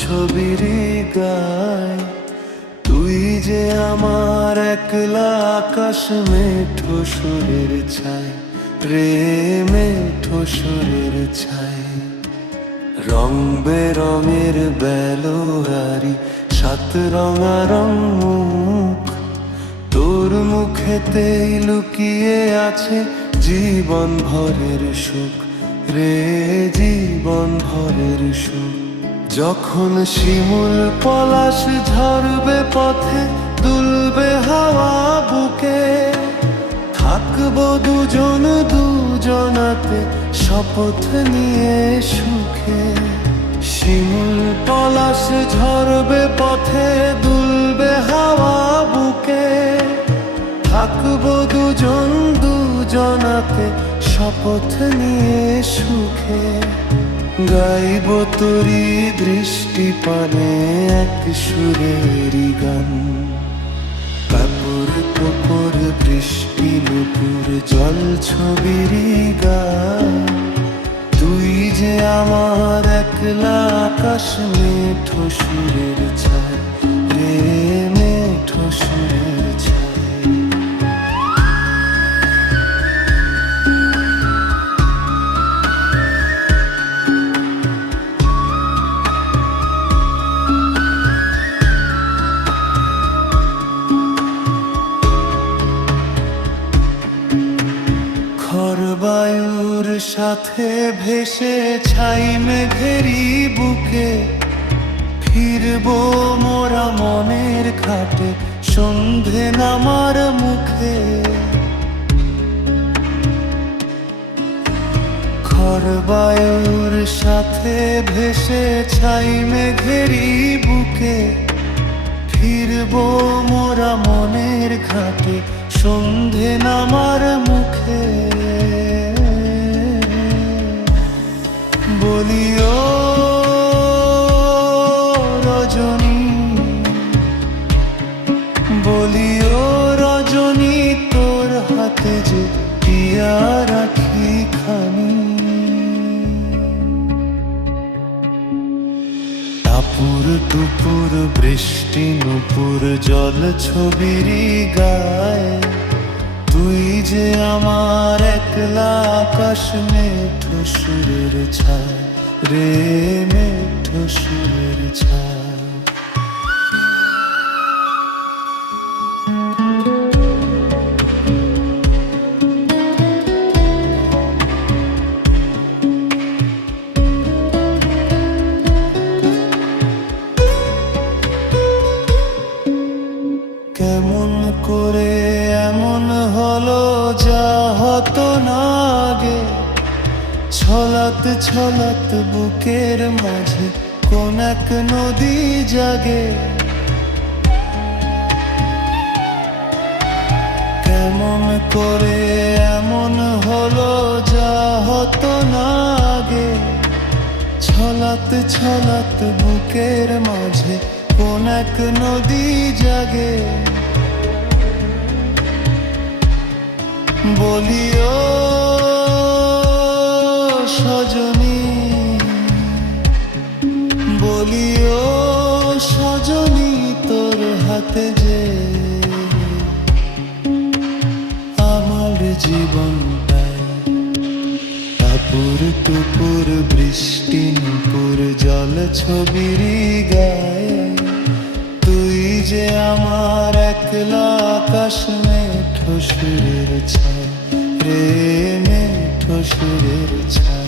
ছবির গায়। তুই যে আমার একলা আকাশ মেঠো সুরের ছায়, মেঠো সুরের ছায়। রং বেরঙের বেলোয়ারি সাত রঙারং মুখ, তোর মুখেতেই লুকিয়ে আছে জীবন ভরের সুখ রে, জীবন ভরের সুখ। যখন শিমুল পলাশ ঝরবে পথে, দুলবে হাওয়া বুকে, থাকবো দুজন দুজনাতে শপথ নিয়ে সুখে। শিমুল পলাশ ঝরবে পথে, দুলবে হাওয়া বুকে, থাকবো দুজন দুজনাতে শপথ নিয়ে সুখে। গাইব তোরি দৃষ্টি পানে এক সুরেরই গান। কাপড় কোপর বৃষ্টি নুপুর জল ছবির গান। তুই যে আমার একলা আকাশ মেঠো সুরের ছায় রে, মেঠো সুরের ছায়। খরবায়ুর সাথে ভেসে ছাই মেঘেরি বুকে, ফিরবো মোরা মনের ঘাটে সন্ধে নামার মুখে। খরবায়ুর সাথে ভেসে ছাই মেঘেরি বুকে, ফিরবো মোরা মনের ঘাটে সন্ধে নামার মুখে। বলিও রজনী, বলিও রজনী, তোর হাতে যে পিয়া রাখি খানি। টাপুর টুপুর বৃষ্টি নুপুর জল ছবির গায়। তুই যে আমার একলা আকাশ মেঠো সুরের ছায় রে, মেঠো সুরের ছায়। কেমন করে এমন হলো যা হতো না আগে, ছলাত ছলাত বুকের মাঝে কোন এক নদী জাগে। কেমন করে এমন হলো যা হতো না আগে, ছলাত ছলাত বুকের মাঝে কোন এক নদী জাগে। বলিও সজনী, বলিও সজনী, তোর হাতে যে আমার জীবনটাই। টাপুর টুপুর বৃষ্টি নুপুর জল ছবির গায়ে। তুই যে আমার একলা আকাশ মেঠো সুরের ছায় রে, মেঠো সুরের ছায়।